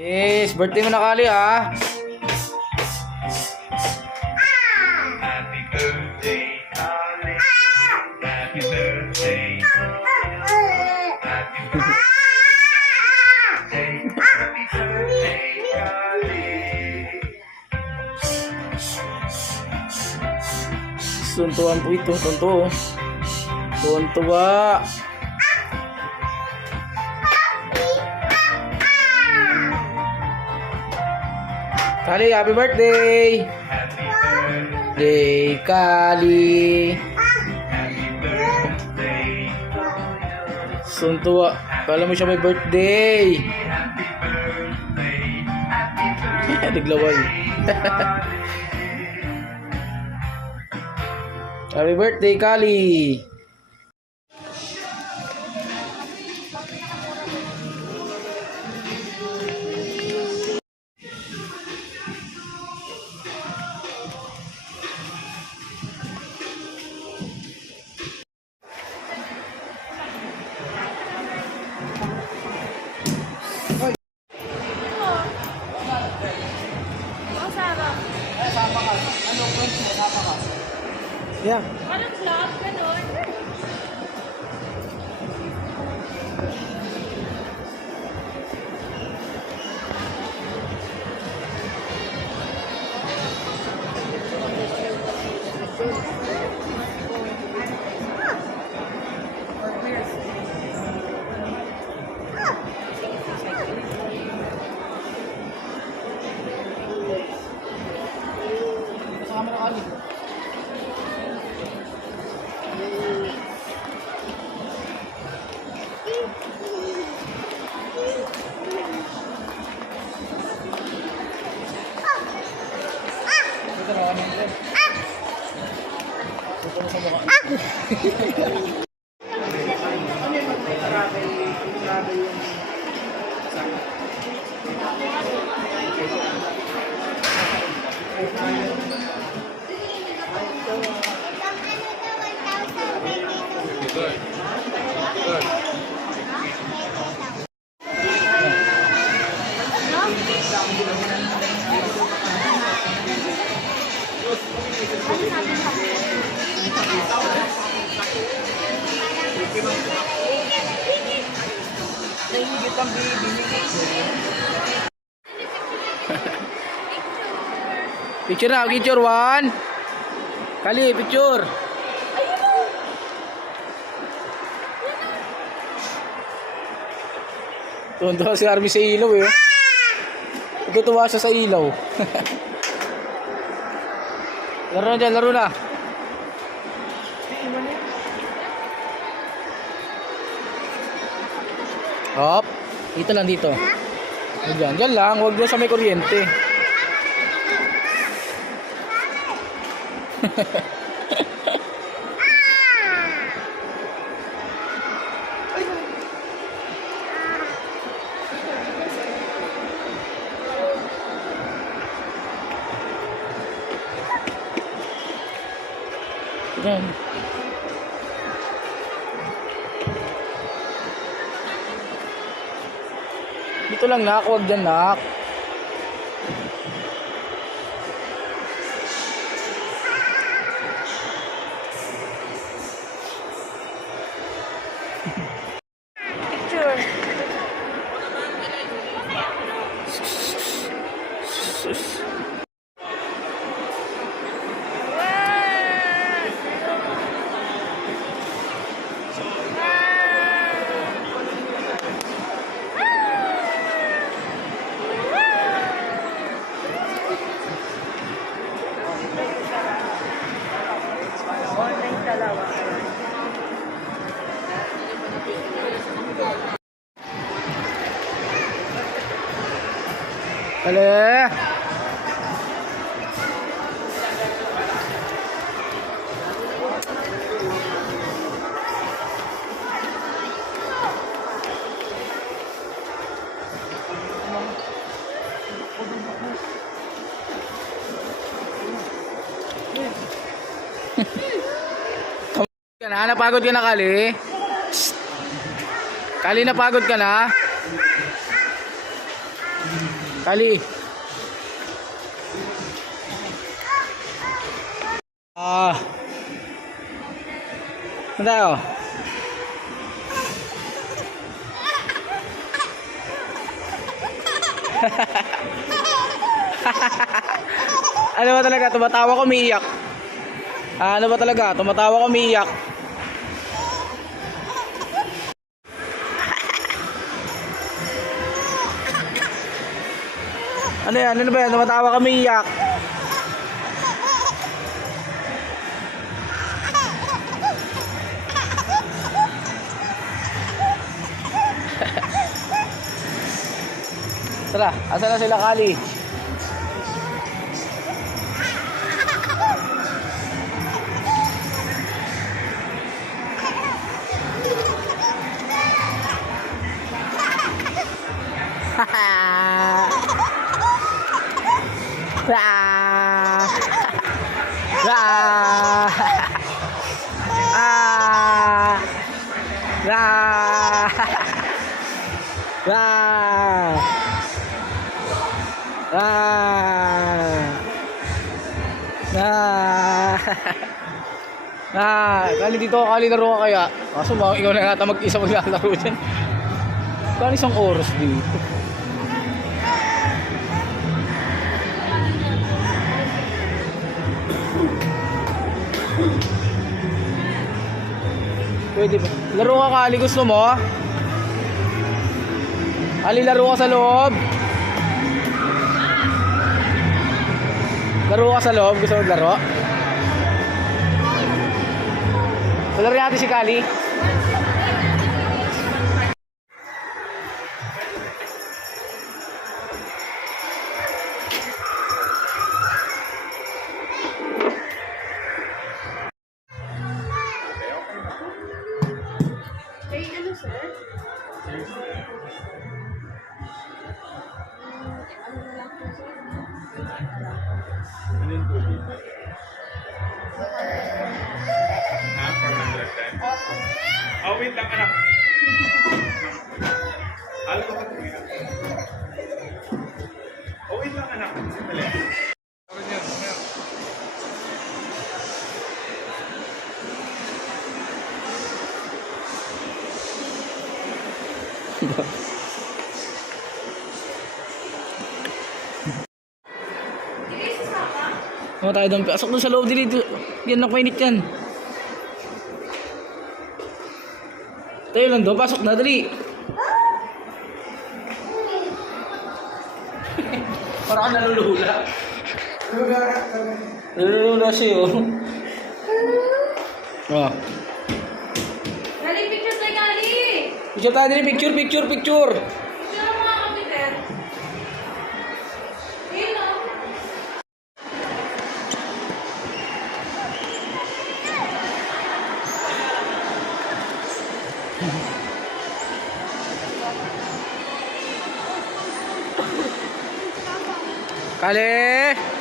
Yes, birthday mo na Kali ah. Happy birthday, Kali. Happy birthday. Happy birthday. Happy birthday, Kali. Tuntuan po ito, tunto. Tuntua. Kali, happy birthday! Happy birthday. Day, Kali. Happy birthday. Tuntua. Kala mo siya may birthday. Happy birthday. Happy birthday. Naglaway. Happy birthday, Kali. Yeah. Walang vlog, ganun. Kasama na Kali. Ito na kami ito. Ito na sa mukha. Nahihigit ang binigay. Picture na, picture one. Kali, picture. Tuwan-tuwa si Army sa ilaw eh. Tutuwa siya sa ilaw. Laro na dyan, laro na. Hop. Dito lang dito. Diyan, diyan lang. Huwag doon sa may kuryente. Diyan. Dito lang nak, huwag dyan nak. Picture. Online dalawa. Kali. Napagod ka na, Kali? Kali, napagod ka na? Kali. Saan tayo? Ano ba talaga? Tumatawa ko, umiiyak. Ano ba talaga? Tumatawa ko, umiiyak. Ano yan? Ano ba yan? Tumatawa ka, umiiyak. Tara, asa na sila, Kali? Kali dito, Kali laro ka kaya. Kaso ikaw na yata mag-isa maglalaro dyan. Kali isang oras dito. Pwede ba? Laro ka, Kali, gusto mo? Kali, laro ka sa loob. Laro ka sa loob, gusto mo maglaro? Laro natin si Kali. Ay, ano, sir? Oh, wait lang, anak. Alam ko oh, wait lang, anak. Sandali. Ano tayo doon? Pasok doon sa loob dito. Yan, nakmainit yan. Tayo lang doon. Pasok na, dali. Parang ka nalulula. Nalulula siya, oh. Oh. Gali, picture tayo, Gali! Picture tayo dali. Picture, picture, picture. Picture ang mga kapiter. Ayun, oh. Kali!